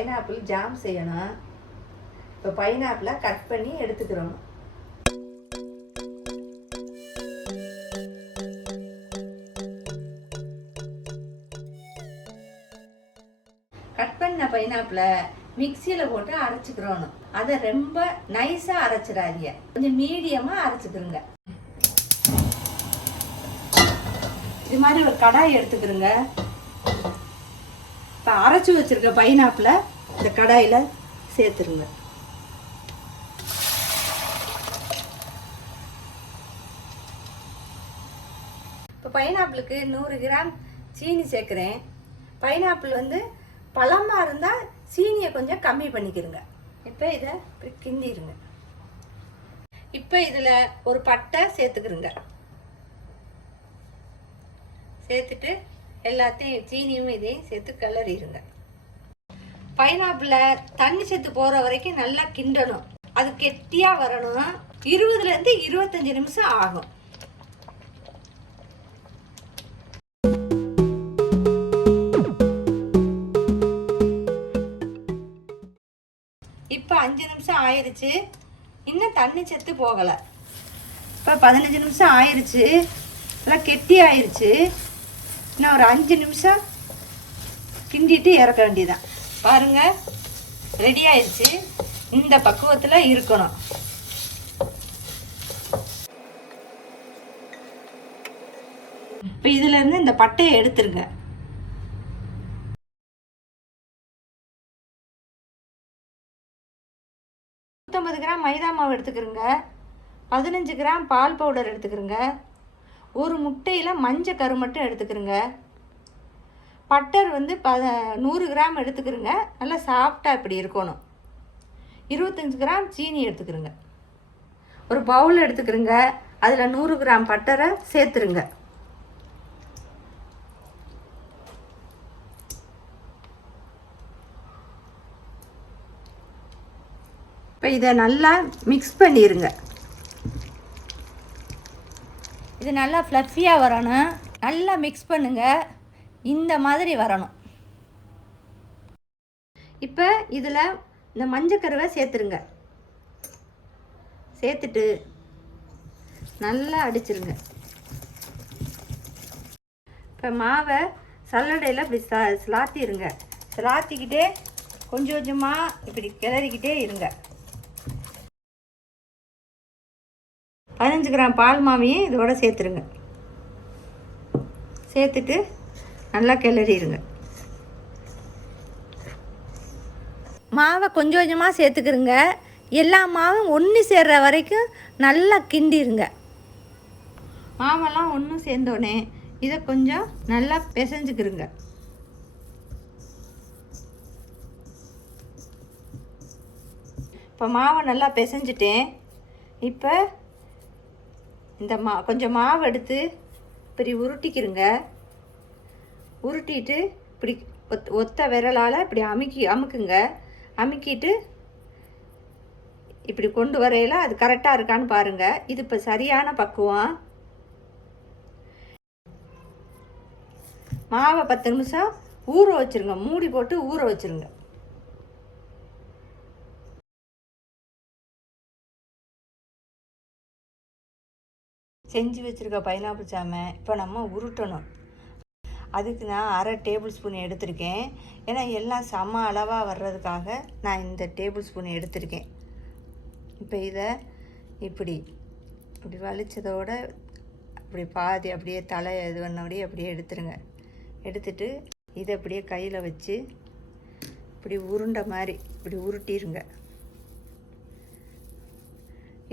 Pineapple jam செய்யணும். இப்போ பைனாப்பிளை cut பண்ணி எடுத்துக்கிறோம். கட் பண்ண பைனாப்பிளை மிக்சியில் போட்டு அரைச்சிக்கிறோம். அதை ரொம்ப நைஸாக அரைச்சிடாதீங்க, கொஞ்சம் மீடியமாக அரைச்சிக்கிறோங்க. இது மாதிரி ஒரு கடாய் எடுத்துக்கிறோங்க. இப்போ அரைச்சி வச்சிருக்க பைனாப்பிளை இந்த கடாயில் சேர்த்துருங்க. இப்போ பைனாப்பிளுக்கு 100 கிராம் சீனி சேர்க்குறேன். பைனாப்பிள் வந்து பழமாக இருந்தால் சீனியை கொஞ்சம் கம்மி பண்ணிக்கிறங்க. இப்போ இதை இப்படி கிண்டிடுங்க. இப்போ இதில் ஒரு பட்டை சேர்த்துக்கிறோங்க. சேர்த்துட்டு எல்லாத்தையும் சீனியும் இதையும் சேர்த்து கிளறிடுங்க. பைனாப்பிளில் தண்ணி சேர்த்து போகிற வரைக்கும் நல்லா கிண்டணும். அது கெட்டியாக வரணும். 20லேருந்து 25 நிமிஷம் ஆகும். இப்போ 5 நிமிஷம் ஆயிடுச்சு. இன்னும் தண்ணி சேர்த்து போகலை. இப்போ 15 நிமிஷம் ஆயிடுச்சு. எல்லாம் கெட்டி ஆயிடுச்சு. இன்னும் ஒரு 5 நிமிஷம் கிண்டிட்டு இறக்க வேண்டியதான். பாருங்கள், ரெடி ஆயிடுச்சு. இந்த பக்குவத்தில் இருக்கணும். இப்போ இதிலேருந்து இந்த பட்டையை எடுத்துருங்க. கிராம் மைதா மாவு எடுத்துக்கிறோங்க. 15 கிராம் பால் பவுடர் எடுத்துக்கிறோங்க. ஒரு முட்டையில் மஞ்சள் கரு மட்டும் எடுத்துக்கிறோங்க. பட்டர் வந்து 100 கிராம் எடுத்துக்கிறோங்க. நல்லா சாஃப்டாக இப்படி இருக்கணும். 25 கிராம் சீனி எடுத்துக்கிறோங்க. ஒரு பவுல் எடுத்துக்கிறோங்க. அதில் 100 கிராம் பட்டரை சேர்த்துருங்க. இப்போ இதை நல்லா மிக்ஸ் பண்ணிடுங்க. இது நல்லா ஃப்ளஃபியாக வரணும். நல்லா மிக்ஸ் பண்ணுங்கள். இந்த மாதிரி வரணும். இப்போ இதில் இந்த மஞ்சக்கருவை சேர்த்துருங்க. சேர்த்துட்டு நல்லா அடிச்சிருங்க. இப்போ மாவை சல்லடையில் இப்படி ஸ்லாத்திடுங்க. ஸ்லாத்திக்கிட்டே கொஞ்சம் கொஞ்சமாக இப்படி கிளறிக்கிட்டே இருங்க. 15 கிராம் பால் மாவையும் இதோட சேர்த்துருங்க. சேர்த்துட்டு நல்லா கிளறிடுங்க. மாவை கொஞ்சம் கொஞ்சமாக சேர்த்துக்கிறங்க. எல்லா மாவும் ஒன்று சேர்ற வரைக்கும் நல்லா கிண்டிருங்க. மாவெல்லாம் ஒன்று சேர்ந்தோடனே இதை கொஞ்சம் நல்லா பிசைஞ்சுக்கிறங்க. இப்போ மாவை நல்லா பிசைஞ்சிட்டேன். இப்போ இந்த கொஞ்சம் மாவு எடுத்து இப்படி உருட்டிக்கிறங்க. உருட்டிட்டு இப்படி ஒத்த விரலால் இப்படி அமுக்குங்க. அமுக்கிட்டு இப்படி கொண்டு வரையில அது கரெக்டாக இருக்கான்னு பாருங்கள். இது இப்போ சரியான பக்குவம். மாவை 10 நிமிஷம் ஊற வச்சுருங்க. மூடி போட்டு ஊற வச்சுருங்க. செஞ்சு வச்சுருக்க பைனாப்பிள் ஜாமை இப்போ நம்ம உருட்டணும். அதுக்கு நான் 1/2 டேபிள் ஸ்பூன் எடுத்திருக்கேன். ஏன்னா எல்லாம் சம அளவாக வர்றதுக்காக நான் இந்த டேபிள் ஸ்பூன் எடுத்திருக்கேன். இப்போ இதை இப்படி வலிச்சதோடு அப்படி பாதி அப்படியே தலை இது பண்ணபடியே அப்படியே எடுத்துருங்க. எடுத்துட்டு இதை அப்படியே கையில் வச்சு இப்படி உருண்டை மாதிரி இப்படி உருட்டிடுங்க.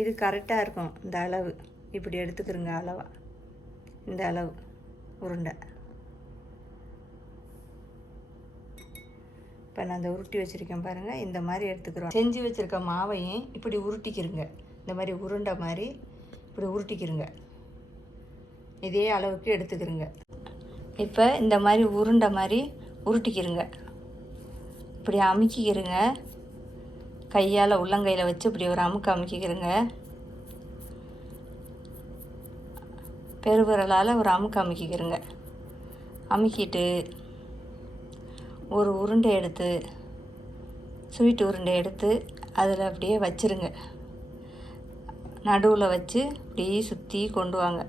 இது கரெக்டாக இருக்கும். இந்த அளவு இப்படி எடுத்துக்கிறோங்க. அளவாக இந்த அளவு உருண்டை. இப்போ நான் இந்த உருட்டி வச்சுருக்கேன் பாருங்கள். இந்த மாதிரி எடுத்துக்கிறோம். செஞ்சு வச்சுருக்க மாவையும் இப்படி உருட்டிக்கிறங்க. இந்த மாதிரி உருண்டை மாதிரி இப்படி உருட்டிக்கிறங்க. இதே அளவுக்கு எடுத்துக்கிறங்க. இப்போ இந்த மாதிரி உருண்டை மாதிரி உருட்டிக்கிறங்க. இப்படி அமுக்கிக்கிறங்க. கையால் உள்ளங்கையில் வச்சு இப்படி ஒரு அமுக்கிக்கிறங்க. பெருவிரலால் ஒரு அமுக்கிக்கிறங்க. அமுக்கிட்டு ஒரு உருண்டை எடுத்து ஸ்வீட் உருண்டை எடுத்து அதில் அப்படியே வச்சுருங்க. நடுவில் வச்சு அப்படியே சுற்றி கொண்டு வாங்க.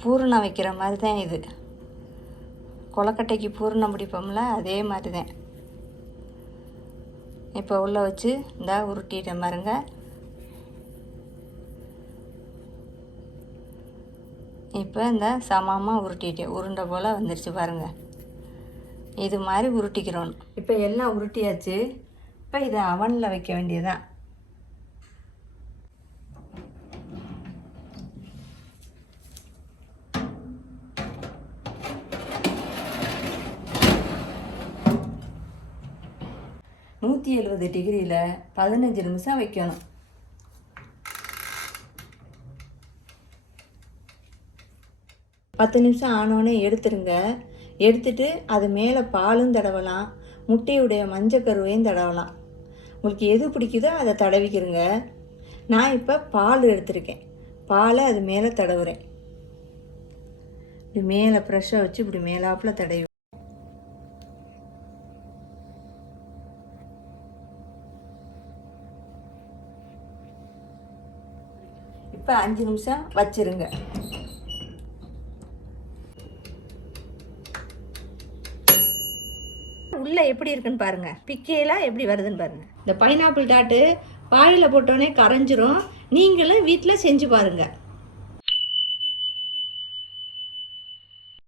பூரணம் வைக்கிற மாதிரி தான் இது. கொலக்கட்டைக்கு பூரணம் பிடிப்போம்ல, அதே மாதிரி தான். இப்போ உள்ளே வச்சு இந்த உருட்டிட்டேன் பாருங்க. இப்போ இந்த சமமாக உருட்டிட்டேன். உருண்டை போல் வந்துருச்சு பாருங்கள். இது மாதிரி உருட்டிக்கிறோம். இப்போ எல்லாம் உருட்டியாச்சு. இப்போ இதை அவனில் வைக்க வேண்டியதான். நூற்றி 70 டிகிரியில் 15 நிமிஷம் வைக்கணும். பத்து நிமிஷம் ஆனோடனே எடுத்துருங்க. எடுத்துட்டு அது மேலே பாலும் தடவலாம், முட்டையுடைய மஞ்சக்கருவையும் தடவலாம். உங்களுக்கு எது பிடிக்குதோ அதை தடவிக்கிறங்க. நான் இப்போ பால் எடுத்திருக்கேன். பாலை அது மேலே தடவுறேன். இப்படி மேலே ப்ரெஷ்ஷாக வச்சு இப்படி மேலாப்பில் தடவி. இப்போ 5 நிமிஷம் வச்சுருங்க. உள்ளே எப்படி இருக்குன்னு பாருங்கள். பிக்கையெல்லாம் எப்படி வருதுன்னு பாருங்கள். இந்த பைனாப்பிள் டாட்டு வாயில் போட்டோன்னே கரைஞ்சிரும். நீங்களும் வீட்டில் செஞ்சு பாருங்கள்.